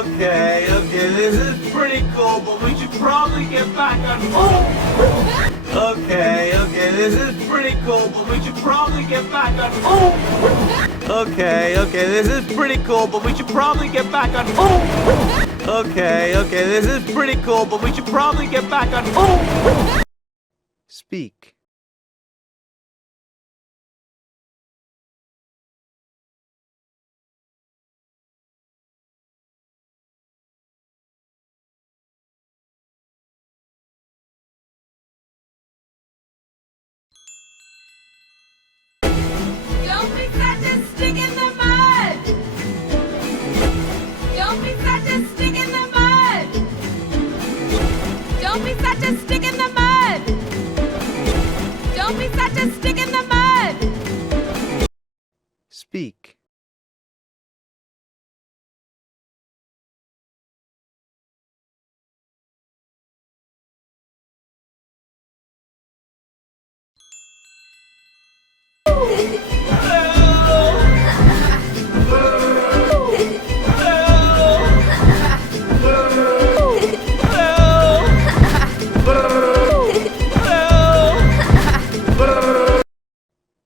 Okay, this is pretty cool, but we should probably get back on. Okay, this is pretty cool, but we should probably get back on. Okay, this is pretty cool, but we should probably get back on. Okay, this is pretty cool, but we should probably get back on. Speak. Don't be such a stick in the mud. Don't be such a stick in the mud. Don't be such a stick in the mud. Don't be such a stick in the mud. Speak.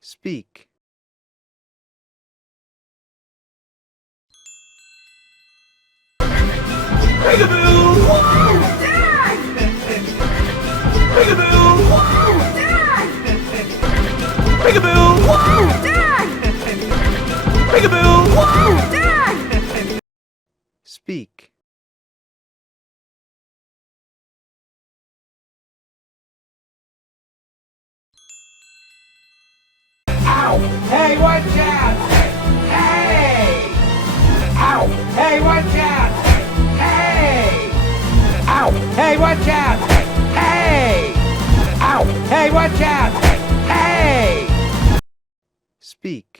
Speak. Peekaboo! Dad! Peekaboo! Dad! Peekaboo! Dad! Peekaboo! Dad! Speak. Ow! Hey, watch out! Hey! Ow! Hey, watch out! Hey! Ow! Hey, watch out! Hey! Ow! Hey, watch out! Hey! Speak.